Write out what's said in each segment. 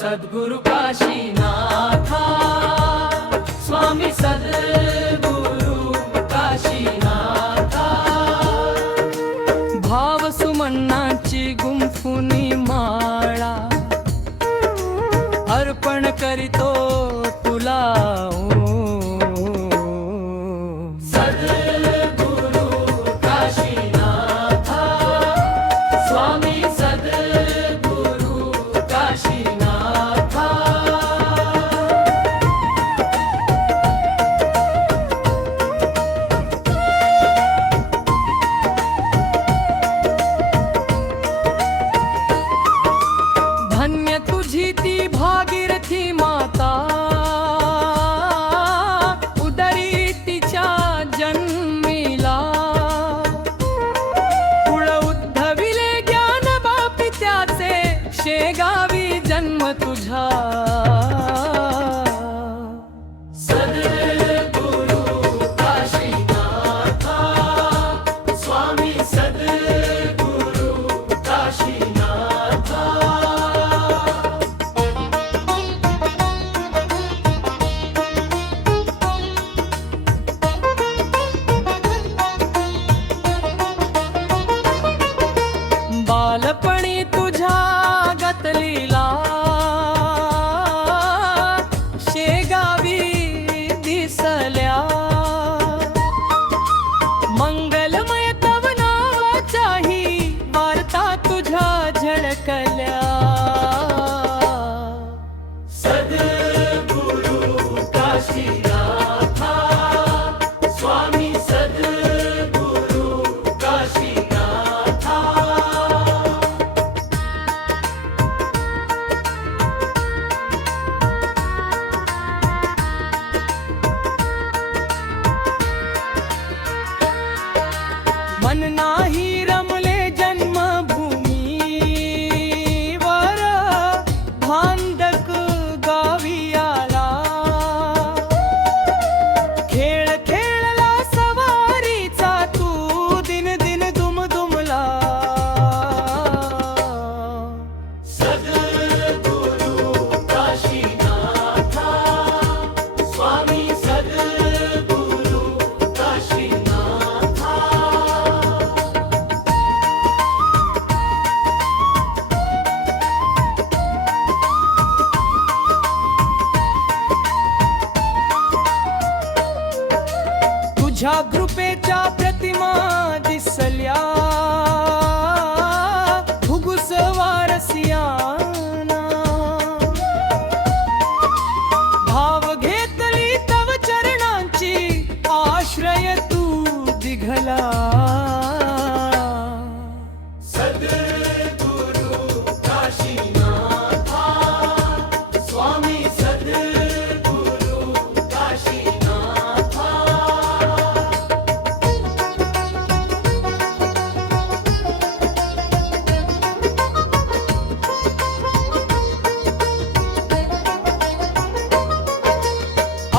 सद्गुरु काशीनाथा, स्वामी सद्गुरु काशीनाथा। भाव सुमनाची गुंफुनी माळा अर्पण करीतो तुला। सद्गुरु काशीनाथा, स्वामी सद्गुरु काशीनाथा। धन्य तुझी ती भागीरथी माता, उदरी तिच्या जन्मिला। कुळ उद्धविले ज्ञान बापी त्याचे, शेगावी जन्म तुझा। सद्गुरु काशीनाथा, स्वामी सद्गुरु काशीनाथा। बालपणी तुझ्या गतलीला, शेगावी दिसल्या। मंगलमय तव नावाच्याही वार्ता तुझ्या झळकल्या। सद्गुरु काशीनाथा, स्वामी सद्गुरु काशीनाथा। मन नाही रमले जन्मभूमीवर, भांडक गावी आला। खेळ खेळला सवारीचा तू, दिन दिन दुमदुमला। सद्गुरु काशीनाथा, स्वामी सद्गुरु काशीनाथा। तुझ्या कृपेच्या प्रतिमा दिसल्या, फुगुस वारसियाना। भाव घेतली तव चरणांची, आश्रय तू दिघला। सद्गुरु काशीनाथा, स्वामी सद्गुरु काशीनाथा।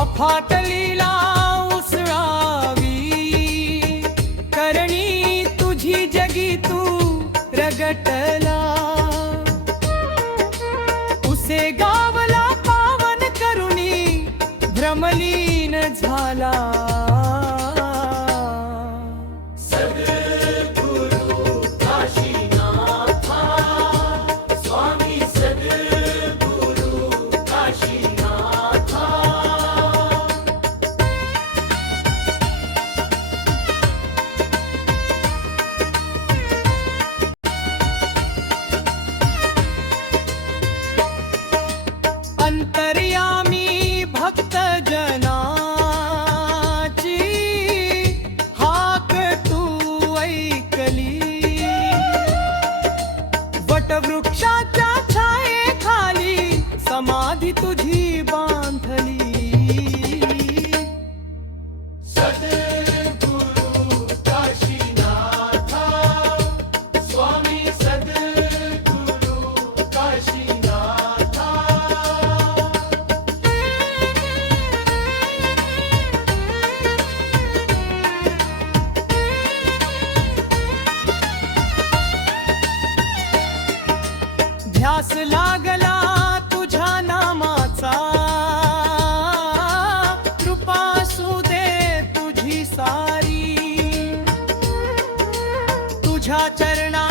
अफाट लीला उसळावी, करणी तुझी जगी तू रगटला। उसे गावला पावन करुणी, भ्रमलीन झाला। सद्गुरु काशीनाथा, स्वामी सद्गुरु काशीनाथा। अंतर्यामी भक्त जना, तुझ्या चरणा